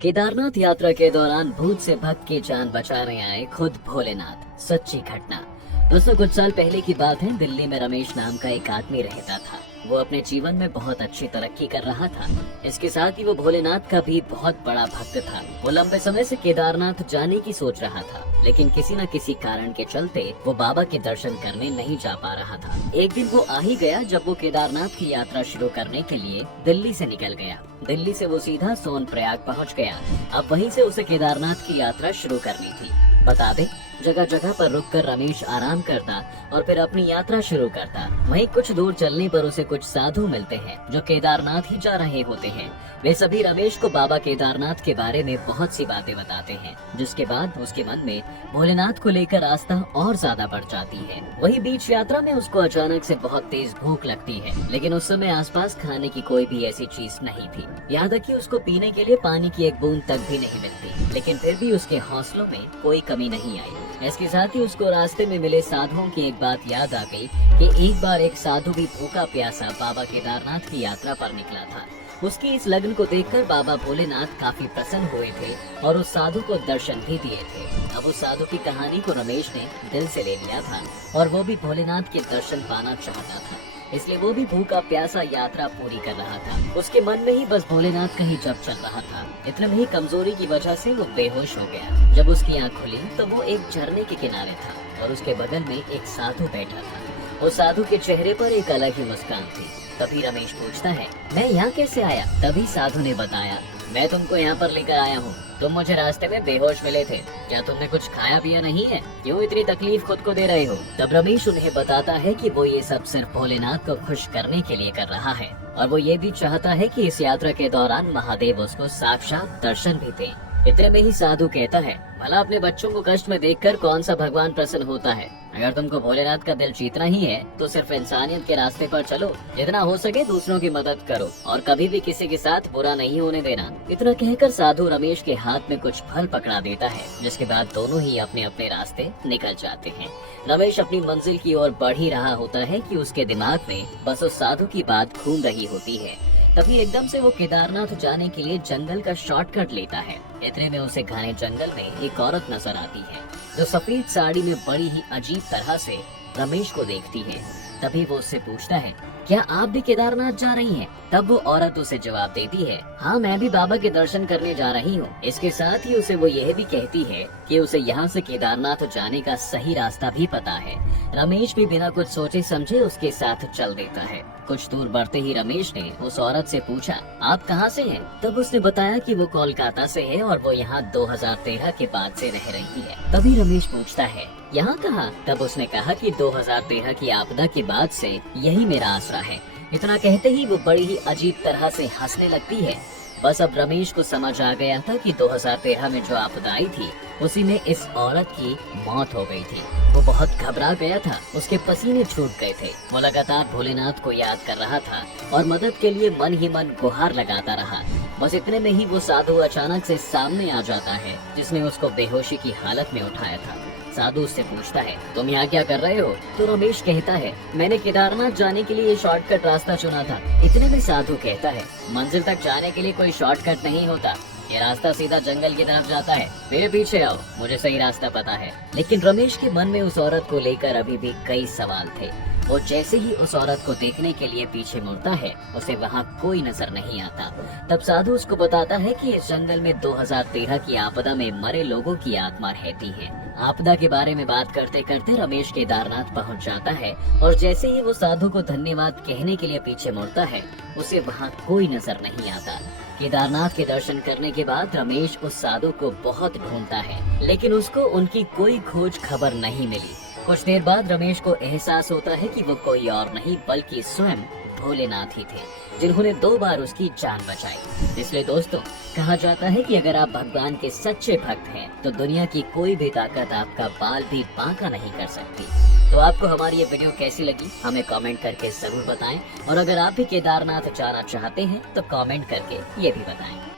केदारनाथ यात्रा के दौरान भूत से भक्त की जान बचाने आए खुद भोलेनाथ। सच्ची घटना। दोस्तों, कुछ साल पहले की बात है। दिल्ली में रमेश नाम का एक आदमी रहता था। वो अपने जीवन में बहुत अच्छी तरक्की कर रहा था। इसके साथ ही वो भोलेनाथ का भी बहुत बड़ा भक्त था। वो लंबे समय से केदारनाथ जाने की सोच रहा था, लेकिन किसी न किसी कारण के चलते वो बाबा के दर्शन करने नहीं जा पा रहा था। एक दिन वो आ ही गया जब वो केदारनाथ की यात्रा शुरू करने के लिए दिल्ली से निकल गया। दिल्ली से वो सीधा सोनप्रयाग पहुंच गया। अब वहीं से उसे केदारनाथ की यात्रा शुरू करनी थी। बता दे, जगह जगह पर रुककर रमेश आराम करता और फिर अपनी यात्रा शुरू करता। वहीं कुछ दूर चलने पर उसे कुछ साधु मिलते हैं जो केदारनाथ ही जा रहे होते हैं। वे सभी रमेश को बाबा केदारनाथ के बारे में बहुत सी बातें बताते हैं, जिसके बाद उसके मन में भोलेनाथ को लेकर आस्था और ज्यादा बढ़ जाती है। वही बीच यात्रा में उसको अचानक से बहुत तेज भूख लगती है, लेकिन उस समय आसपास खाने की कोई भी ऐसी चीज नहीं थी। यहाँ तक कि उसको पीने के लिए पानी की एक बूंद तक भी नहीं मिलती, लेकिन फिर भी उसके हौसलों में कोई कमी नहीं आई। इसके साथ ही उसको रास्ते में मिले साधुओं की एक बात याद आ गई कि एक बार एक साधु भी भूखा प्यासा बाबा केदारनाथ की यात्रा पर निकला था। उसकी इस लगन को देखकर बाबा भोलेनाथ काफी प्रसन्न हुए थे और उस साधु को दर्शन भी दिए थे। अब उस साधु की कहानी को रमेश ने दिल से ले लिया था और वो भी भोलेनाथ के दर्शन पाना चाहता था, इसलिए वो भी भूखा प्यासा यात्रा पूरी कर रहा था। उसके मन में ही बस भोलेनाथ का ही जप चल रहा था। इतने में ही कमजोरी की वजह से वो बेहोश हो गया। जब उसकी आंख खुली तो वो एक झरने के किनारे था और उसके बगल में एक साधु बैठा था। उस साधु के चेहरे पर एक अलग ही मुस्कान थी। तभी रमेश पूछता है, मैं यहाँ कैसे आया? तभी साधु ने बताया, मैं तुमको यहाँ पर लेकर आया हूँ। तुम मुझे रास्ते में बेहोश मिले थे। क्या तुमने कुछ खाया पिया नहीं है? क्यों इतनी तकलीफ खुद को दे रहे हो? तब रमेश उन्हें बताता है कि वो ये सब सिर्फ भोलेनाथ को खुश करने के लिए कर रहा है और वो ये भी चाहता है कि इस यात्रा के दौरान महादेव उसको साक्षात दर्शन भी दें। इतने में ही साधु कहता है, भला अपने बच्चों को कष्ट में देखकर कौन सा भगवान प्रसन्न होता है? अगर तुमको भोलेनाथ का दिल जीतना ही है तो सिर्फ इंसानियत के रास्ते पर चलो। जितना हो सके दूसरों की मदद करो और कभी भी किसी के साथ बुरा नहीं होने देना। इतना कहकर साधु रमेश के हाथ में कुछ फल पकड़ा देता है, जिसके बाद दोनों ही अपने अपने रास्ते निकल जाते हैं। रमेश अपनी मंजिल की ओर बढ़ ही रहा होता है कि उसके दिमाग में बस उस साधु की बात घूम रही होती है। तभी एकदम से वो केदारनाथ जाने के लिए जंगल का शॉर्टकट लेता है। इतने में उसे घने जंगल में एक औरत नजर आती है जो सफेद साड़ी में बड़ी ही अजीब तरह से रमेश को देखती है। तभी वो उससे पूछता है, क्या आप भी केदारनाथ जा रही हैं? तब वो औरत उसे जवाब देती है, हाँ, मैं भी बाबा के दर्शन करने जा रही हूँ। इसके साथ ही उसे वो यह भी कहती है कि उसे यहाँ से केदारनाथ जाने का सही रास्ता भी पता है। रमेश भी बिना कुछ सोचे समझे उसके साथ चल देता है। कुछ दूर बढ़ते ही रमेश ने उस औरत से पूछा, आप कहाँ से हैं? तब उसने बताया कि वो कोलकाता से है और वो यहाँ 2013 के बाद से रह रही है। तभी रमेश पूछता है, यहाँ कहाँ? तब उसने कहा कि 2013 की आपदा के बाद से यही मेरा आसरा है। इतना कहते ही वो बड़ी ही अजीब तरह से हंसने लगती है। बस अब रमेश को समझ आ गया था कि 2013 में जो आपदा आई थी उसी में इस औरत की मौत हो गई थी। वो बहुत घबरा गया था, उसके पसीने छूट गए थे। वो लगातार भोलेनाथ को याद कर रहा था और मदद के लिए मन ही मन गुहार लगाता रहा। बस इतने में ही वो साधु अचानक से सामने आ जाता है, जिसने उसको बेहोशी की हालत में उठाया था। साधु उससे पूछता है, तुम यहाँ क्या कर रहे हो? तो रमेश कहता है, मैंने केदारनाथ जाने के लिए ये शॉर्टकट रास्ता चुना था। इतने में साधु कहता है, मंजिल तक जाने के लिए कोई शॉर्टकट नहीं होता, ये रास्ता सीधा जंगल की तरफ जाता है। मेरे पीछे आओ, मुझे सही रास्ता पता है। लेकिन रमेश के मन में उस औरत को लेकर अभी भी कई सवाल थे। वो जैसे ही उस औरत को देखने के लिए पीछे मुड़ता है, उसे वहाँ कोई नजर नहीं आता। तब साधु उसको बताता है कि इस जंगल में 2013 की आपदा में मरे लोगों की आत्मा रहती है। आपदा के बारे में बात करते करते रमेश केदारनाथ पहुँच जाता है और जैसे ही वो साधु को धन्यवाद कहने के लिए पीछे मुड़ता है, उसे वहाँ कोई नजर नहीं आता। केदारनाथ के दर्शन करने के बाद रमेश उस साधु को बहुत ढूंढता है, लेकिन उसको उनकी कोई खोज खबर नहीं मिली। कुछ देर बाद रमेश को एहसास होता है कि वो कोई और नहीं बल्कि स्वयं भोलेनाथ ही थे, जिन्होंने 2 बार उसकी जान बचाई। इसलिए दोस्तों, कहा जाता है कि अगर आप भगवान के सच्चे भक्त हैं तो दुनिया की कोई भी ताकत आपका बाल भी बांका नहीं कर सकती। तो आपको हमारी ये वीडियो कैसी लगी हमें कमेंट करके जरूर बताएं और अगर आप भी केदारनाथ जाना चाहते हैं तो कमेंट करके ये भी बताएं।